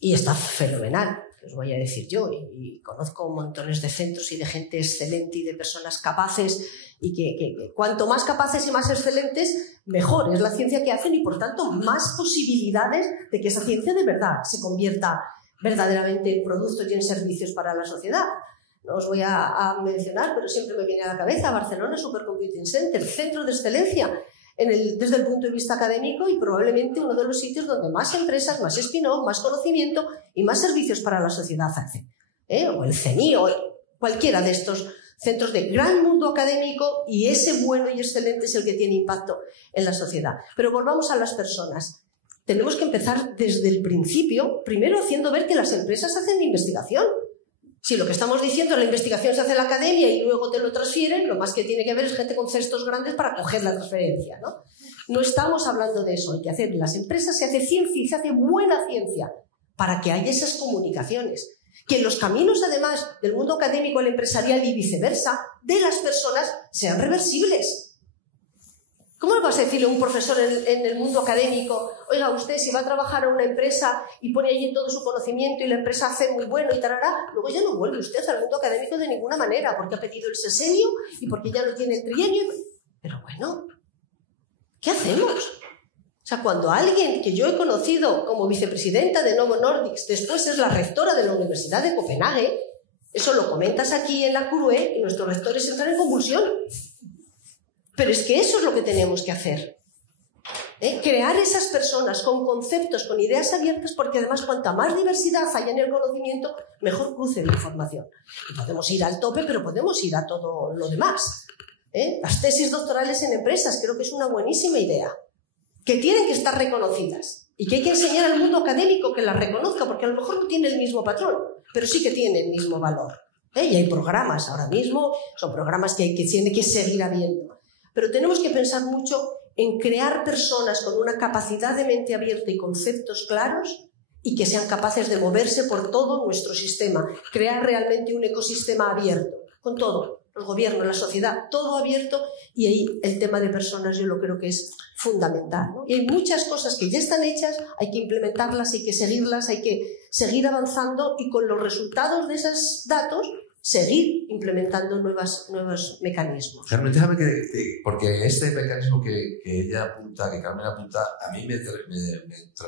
Y está fenomenal, que os voy a decir yo, y conozco montones de centros y de gente excelente y de personas capaces, y que cuanto más capaces y más excelentes, mejor es la ciencia que hacen y, por tanto, más posibilidades de que esa ciencia de verdad se convierta verdaderamente en productos y en servicios para la sociedad. No os voy a mencionar, pero siempre me viene a la cabeza Barcelona Supercomputing Center, centro de excelencia desde el punto de vista académico y probablemente uno de los sitios donde más empresas, más spin-off, más conocimiento y más servicios para la sociedad hacen. O el CENI o cualquiera de estos centros de gran mundo académico, y ese bueno y excelente es el que tiene impacto en la sociedad. Pero volvamos a las personas. Tenemos que empezar desde el principio, primero haciendo ver que las empresas hacen investigación. Si lo que estamos diciendo es la investigación se hace en la academia y luego te lo transfieren, lo más que tiene que haber es gente con cestos grandes para coger la transferencia, ¿no? No estamos hablando de eso. Hay que hacer en las empresas, se hace ciencia y se hace buena ciencia para que haya esas comunicaciones. Que los caminos, además, del mundo académico al empresarial y viceversa, de las personas, sean reversibles. ¿Cómo le vas a decirle a un profesor en el mundo académico, oiga, usted si va a trabajar a una empresa y pone allí todo su conocimiento y la empresa hace muy bueno y tarará, luego ya no vuelve usted al mundo académico de ninguna manera, porque ha pedido el sexenio y porque ya no tiene el trienio? Pero bueno, ¿qué hacemos? O sea, cuando alguien que yo he conocido como vicepresidenta de Novo Nordisk, después es la rectora de la Universidad de Copenhague, eso lo comentas aquí en la CURUE y nuestros rectores entran en convulsión. Pero es que eso es lo que tenemos que hacer. Crear esas personas con conceptos, con ideas abiertas, porque además cuanta más diversidad haya en el conocimiento, mejor cruce de información. Y podemos ir al tope, pero podemos ir a todo lo demás. Las tesis doctorales en empresas creo que es una buenísima idea, que tienen que estar reconocidas y que hay que enseñar al mundo académico que las reconozca, porque a lo mejor no tiene el mismo patrón, pero sí que tiene el mismo valor. Y hay programas ahora mismo, son programas que tiene que seguir habiendo. Pero tenemos que pensar mucho en crear personas con una capacidad de mente abierta y conceptos claros y que sean capaces de moverse por todo nuestro sistema, crear realmente un ecosistema abierto, con todo, el gobierno, la sociedad, todo abierto, y ahí el tema de personas yo lo creo que es fundamental, ¿no? Y hay muchas cosas que ya están hechas, hay que implementarlas, hay que seguir avanzando y con los resultados de esos datos seguir implementando nuevos mecanismos. Carmen, déjame porque este mecanismo que ella apunta, que Carmen apunta, a mí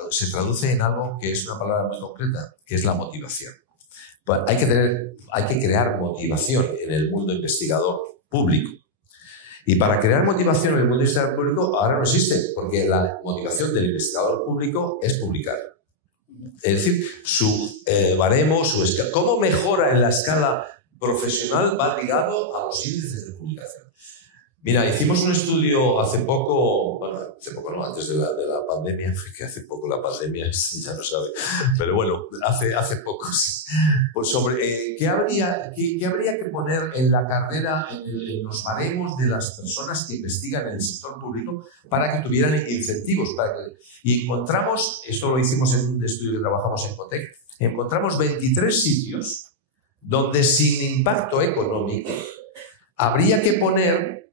se traduce en algo que es una palabra muy concreta, que es la motivación. Pues hay que crear motivación en el mundo investigador público. Y para crear motivación en el mundo investigador público ahora no existe, porque la motivación del investigador público es publicar. Es decir, su baremo, cómo mejora en la escala profesional va ligado a los índices de publicación. Mira, hicimos un estudio hace poco, no, antes de la pandemia, que hace poco la pandemia ya no sabe, pero bueno, hace poco sí, pues sobre qué habría que poner en la carrera, en los baremos de las personas que investigan en el sector público para que tuvieran incentivos. Y encontramos, esto lo hicimos en un estudio que trabajamos en COTEC, encontramos 23 sitios donde sin impacto económico habría que poner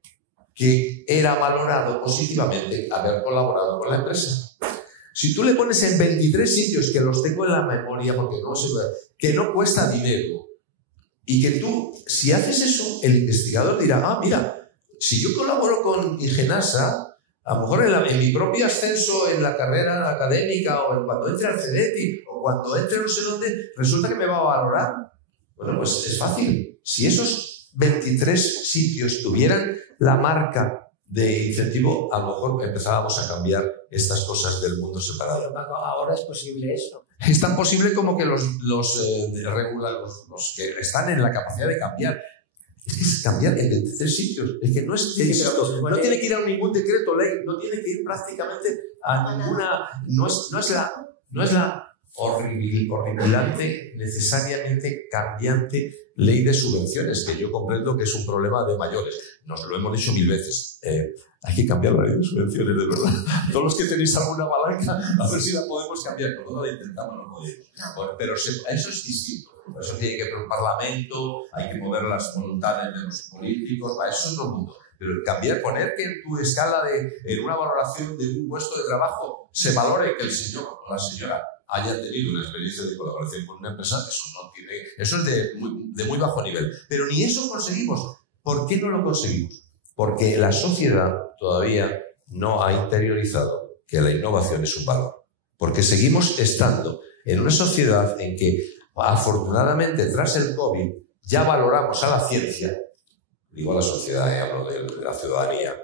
que era valorado positivamente haber colaborado con la empresa. Si tú le pones en 23 sitios, que los tengo en la memoria porque que no cuesta dinero, y que tú, si haces eso, el investigador dirá, mira, si yo colaboro con Ingenasa, a lo mejor en mi propio ascenso en la carrera académica o cuando entre al CEDETI o cuando entre no sé dónde, resulta que me va a valorar. Bueno, pues es fácil. Si esos 23 sitios tuvieran la marca de incentivo, a lo mejor empezábamos a cambiar estas cosas del mundo separado. Pero ahora es posible eso. Es tan posible como que los que están en la capacidad de cambiar. Es que es cambiar en 23 sitios. Es que no es no tiene que ir a ningún decreto ley, no tiene que ir prácticamente a ninguna. No es la horripilante, necesariamente cambiante ley de subvenciones, que yo comprendo que es un problema de mayores. Nos lo hemos dicho 1000 veces. Hay que cambiar la ley de subvenciones, de verdad. Todos los que tenéis alguna palanca, a ver si la podemos cambiar. Cuando la intentamos, no podemos. Bueno, pero eso es distinto. Por eso tiene que haber un parlamento, hay que mover las voluntades de los políticos, para eso es lo mundo. Pero cambiar, poner que en tu escala en una valoración de un puesto de trabajo se valore que el señor o la señora haya tenido una experiencia de colaboración con una empresa, eso es de muy bajo nivel. Pero ni eso conseguimos. ¿Por qué no lo conseguimos? Porque la sociedad todavía no ha interiorizado que la innovación es un valor. Porque seguimos estando en una sociedad en que, afortunadamente, tras el COVID, ya valoramos a la ciencia, digo a la sociedad, hablo de la ciudadanía,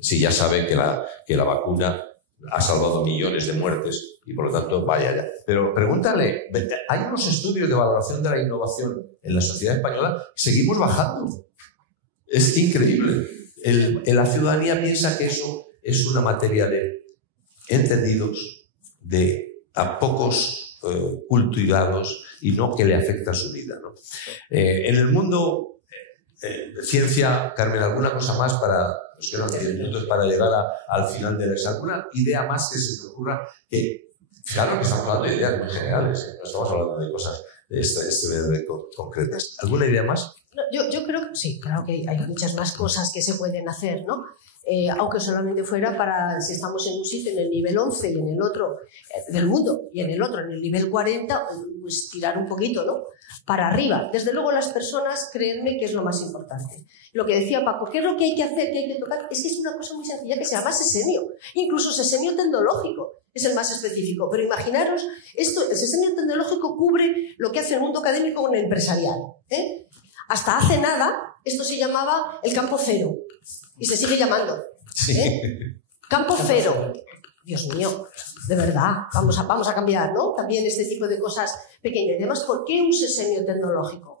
si ya saben que la vacuna ha salvado millones de muertes y por lo tanto vaya ya. Pero pregúntale, hay unos estudios de valoración de la innovación en la sociedad española, seguimos bajando. Es increíble. La ciudadanía piensa que eso es una materia de entendidos, de a pocos cultivados y no que le afecta a su vida, ¿no? En el mundo ciencia, Carmen, ¿alguna cosa más para Nos quedan 10 minutos para llegar al final del examen. ¿Alguna idea más que se te ocurra? Que, claro que estamos hablando de ideas muy generales, no estamos hablando de cosas concretas. ¿Alguna idea más? Yo creo que sí, claro que hay muchas más cosas que se pueden hacer, ¿no? Aunque solamente fuera para, si estamos en un sitio en el nivel 11 y en el otro del mundo y en el otro en el nivel 40, pues tirar un poquito, ¿no? Para arriba. Desde luego las personas, créanme que es lo más importante. Lo que decía Paco, ¿qué es lo que hay que hacer, que hay que tocar? Es que es una cosa muy sencilla que se llama sesenio. Incluso sesenio tecnológico es el más específico. Pero imaginaros, el sesenio tecnológico cubre lo que hace el mundo académico con el empresarial. Hasta hace nada, esto se llamaba el campo cero. Y se sigue llamando. Sí. Campo cero. Dios mío, de verdad, vamos a cambiar, ¿no? También este tipo de cosas pequeñas. Y además, ¿por qué un sesenio tecnológico?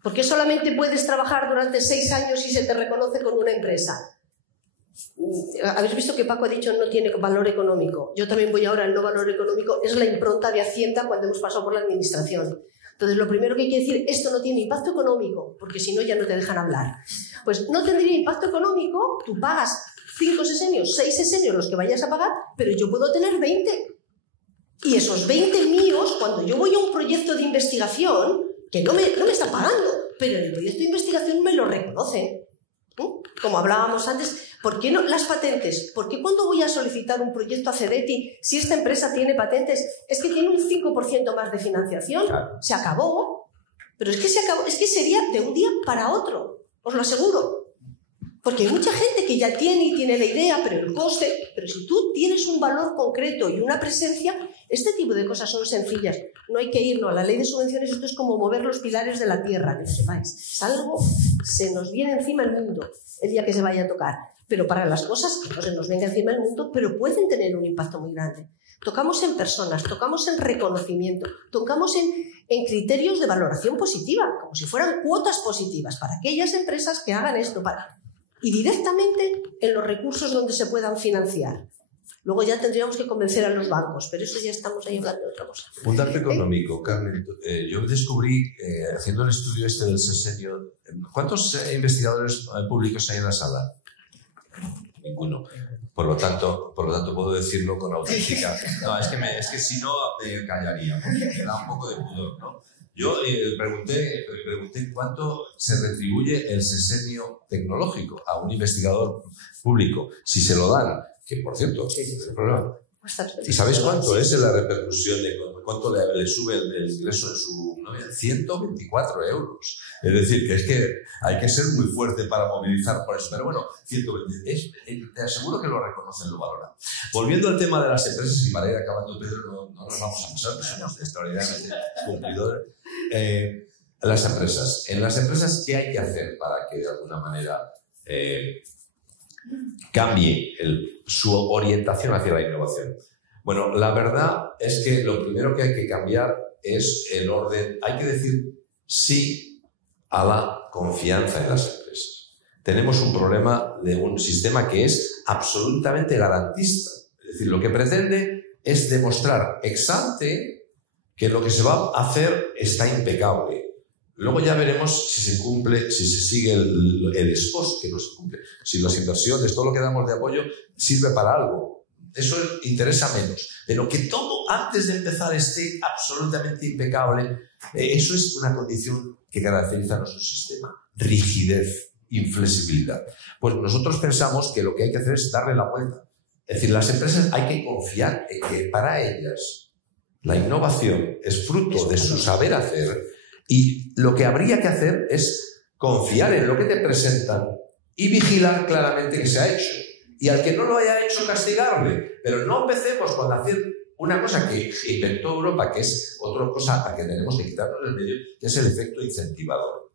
¿Por qué solamente puedes trabajar durante 6 años y se te reconoce con una empresa? Habéis visto que Paco ha dicho no tiene valor económico. Yo también voy ahora al no valor económico. Es la impronta de Hacienda cuando hemos pasado por la administración. Entonces, lo primero que hay que decir, esto no tiene impacto económico, porque si no ya no te dejan hablar. Pues no tendría impacto económico, tú pagas 5 sesenios, 6 sesenios los que vayas a pagar, pero yo puedo tener 20. Y esos 20 míos, cuando yo voy a un proyecto de investigación, que no me está pagando, pero en el proyecto de investigación me lo reconocen. Como hablábamos antes, ¿por qué no las patentes? ¿Por qué cuando voy a solicitar un proyecto a CEDETI, si esta empresa tiene patentes, es que tiene un 5% más de financiación? Claro. Se acabó. Pero es que se acabó, es que sería de un día para otro, os lo aseguro. Porque hay mucha gente que ya tiene la idea, pero el coste... Pero si tú tienes un valor concreto y una presencia, este tipo de cosas son sencillas. No hay que irnos a la ley de subvenciones, esto es como mover los pilares de la tierra, que sepáis. Es algo, se nos viene encima el mundo el día que se vaya a tocar. Pero para las cosas que no se nos venga encima el mundo, pero pueden tener un impacto muy grande. Tocamos en personas, tocamos en reconocimiento, tocamos en criterios de valoración positiva, como si fueran cuotas positivas para aquellas empresas que hagan esto, y directamente en los recursos donde se puedan financiar. Luego ya tendríamos que convencer a los bancos, pero eso ya estamos ahí hablando de otra cosa. Un dato económico, Carmen. Yo descubrí, haciendo el estudio este del sesenio, ¿cuántos investigadores públicos hay en la sala? Ninguno. Por lo tanto puedo decirlo con auténtica... No, es que si no me callaría, porque me da un poco de pudor, ¿no? Yo pregunté cuánto se retribuye el sesenio tecnológico a un investigador público. Si se lo dan, que por cierto, no hay problema. ¿Y sabéis cuánto es la repercusión de cuánto le sube el ingreso en su novia? 124 euros. Es decir, que es que hay que ser muy fuerte para movilizar por eso. Pero bueno, 120. Te aseguro que lo reconocen, lo valoran. Volviendo al tema de las empresas, y para ir acabando, Pedro, no nos vamos a pasar, somos extraordinariamente cumplidores. Las empresas. En las empresas, ¿qué hay que hacer para que de alguna manera cambie su orientación hacia la innovación? Bueno, la verdad es que lo primero que hay que cambiar es el orden. Hay que decir sí a la confianza en las empresas. Tenemos un problema de un sistema que es absolutamente garantista. Es decir, lo que pretende es demostrar ex ante que lo que se va a hacer está impecable. Luego ya veremos si se cumple, si se sigue el ex post, que no se cumple. Si las inversiones, todo lo que damos de apoyo, sirve para algo. Eso interesa menos. Pero que todo antes de empezar esté absolutamente impecable, eso es una condición que caracteriza a nuestro sistema. Rigidez, inflexibilidad. Pues nosotros pensamos que lo que hay que hacer es darle la vuelta. Es decir, las empresas hay que confiar en que para ellas la innovación es fruto de su saber hacer. Y lo que habría que hacer es confiar en lo que te presentan y vigilar claramente que se ha hecho. Y al que no lo haya hecho, castigarle. Pero no empecemos con hacer una cosa que inventó Europa, que es otra cosa a que tenemos que quitarnos del medio, que es el efecto incentivador.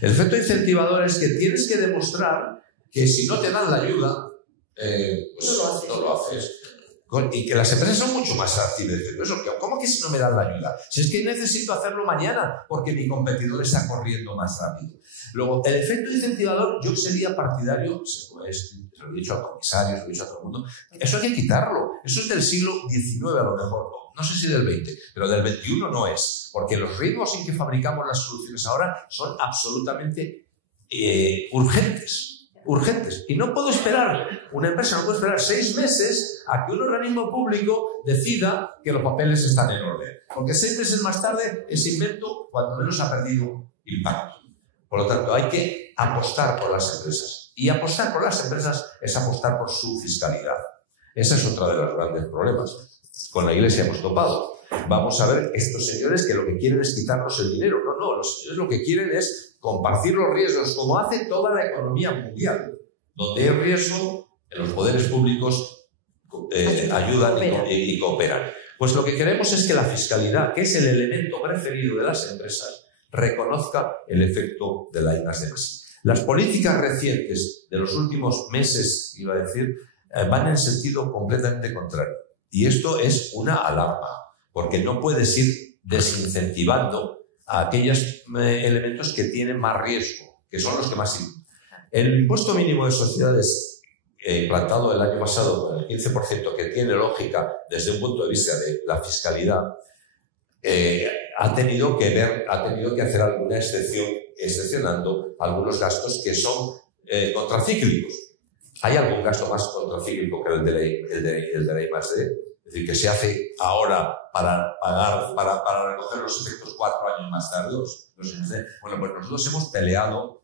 El efecto incentivador es que tienes que demostrar que si no te dan la ayuda, pues no lo haces. Y que las empresas son mucho más activas. ¿Cómo que si no me dan la ayuda? Si es que necesito hacerlo mañana porque mi competidor está corriendo más rápido. Luego, el efecto incentivador, yo sería partidario, se lo he dicho a comisarios, se lo he dicho a todo el mundo, eso hay que quitarlo. Eso es del siglo XIX a lo mejor, no sé si del XX, pero del XXI no es. Porque los ritmos en que fabricamos las soluciones ahora son absolutamente urgentes. urgentes. Y no puedo esperar, una empresa no puede esperar 6 meses a que un organismo público decida que los papeles están en orden. Porque 6 meses más tarde ese invento, cuando menos, ha perdido impacto. Por lo tanto, hay que apostar por las empresas. Y apostar por las empresas es apostar por su fiscalidad. Ese es otro de los grandes problemas. Con la Iglesia hemos topado. Vamos a ver estos señores que lo que quieren es quitarnos el dinero. No, los señores lo que quieren es compartir los riesgos, como hace toda la economía mundial. Donde hay riesgo, los poderes públicos ayudan y cooperan. Pues lo que queremos es que la fiscalidad, que es el elemento preferido de las empresas, reconozca el efecto de la I+D+I. Las políticas recientes de los últimos meses, iba a decir, van en sentido completamente contrario. Y esto es una alarma, porque no puedes ir desincentivando a aquellos elementos que tienen más riesgo, que son los que más... El impuesto mínimo de sociedades implantado el año pasado, el 15%, que tiene lógica desde un punto de vista de la fiscalidad, ha tenido que hacer alguna excepción, excepcionando algunos gastos que son contracíclicos. ¿Hay algún gasto más contracíclico que el de la I+D? Es decir, que se hace ahora para recoger los efectos 4 años más tarde. Bueno, pues nosotros hemos peleado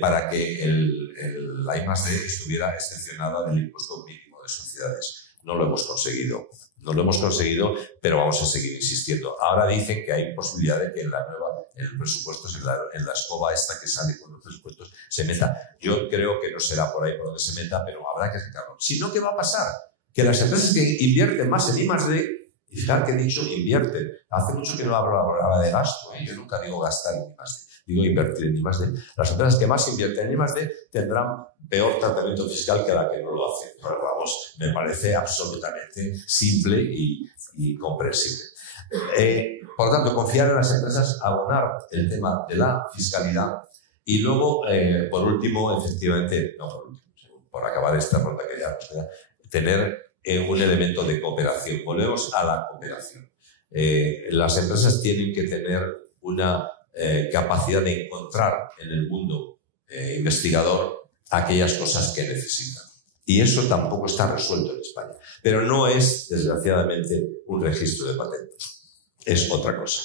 para que la I+D estuviera excepcionada del impuesto mínimo de sociedades. No lo hemos conseguido. No lo hemos conseguido, pero vamos a seguir insistiendo. Ahora dicen que hay posibilidad de que en el presupuesto, en la escoba esta que sale con los presupuestos, se meta. Yo creo que no será por ahí por donde se meta, pero habrá que sacarlo. Si no, ¿qué va a pasar? Que las empresas que invierten más en I+D, y fijar que he dicho invierten. Hace mucho que no hablaba de gasto, yo nunca digo gastar en I+D, digo invertir en I+D. Las empresas que más invierten en I+D tendrán peor tratamiento fiscal que la que no lo hace. Pero vamos, me parece absolutamente simple y comprensible. Por lo tanto, confiar en las empresas, abonar el tema de la fiscalidad y luego, por último, efectivamente, no por último, por acabar esta ronda que ya, tener un elemento de cooperación. Volvemos a la cooperación. Las empresas tienen que tener una capacidad de encontrar en el mundo investigador aquellas cosas que necesitan. Y eso tampoco está resuelto en España. Pero no es, desgraciadamente, un registro de patentes. Es otra cosa.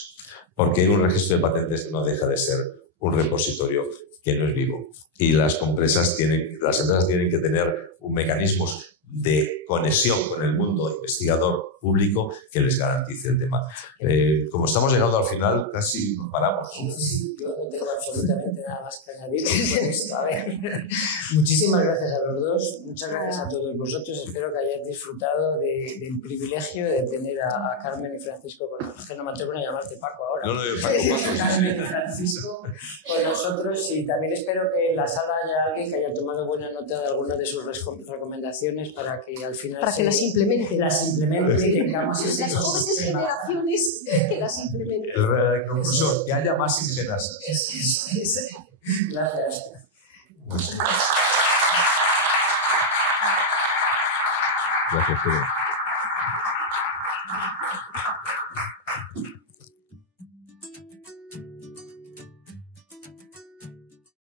Porque un registro de patentes no deja de ser un repositorio que no es vivo. Y las empresas tienen que tener mecanismos de conexión con el mundo investigador público que les garantice el tema. Como estamos llegando al final, casi nos paramos. Sí, yo no tengo absolutamente nada más que añadir por esto. A ver, muchísimas gracias a los dos, muchas gracias a todos vosotros. Espero que hayáis disfrutado del privilegio de tener a Carmen y Francisco con nosotros. Que no me atrevo a llamarte Paco ahora. No, Paco. Carmen y Francisco con nosotros, y también espero que en la sala haya alguien que haya tomado buena nota de alguna de sus recomendaciones para que al final que las implemente. Y tengamos ese las jóvenes generaciones que las implementen. En conclusión, que haya más ingenas. Eso. Gracias. Gracias, Pedro.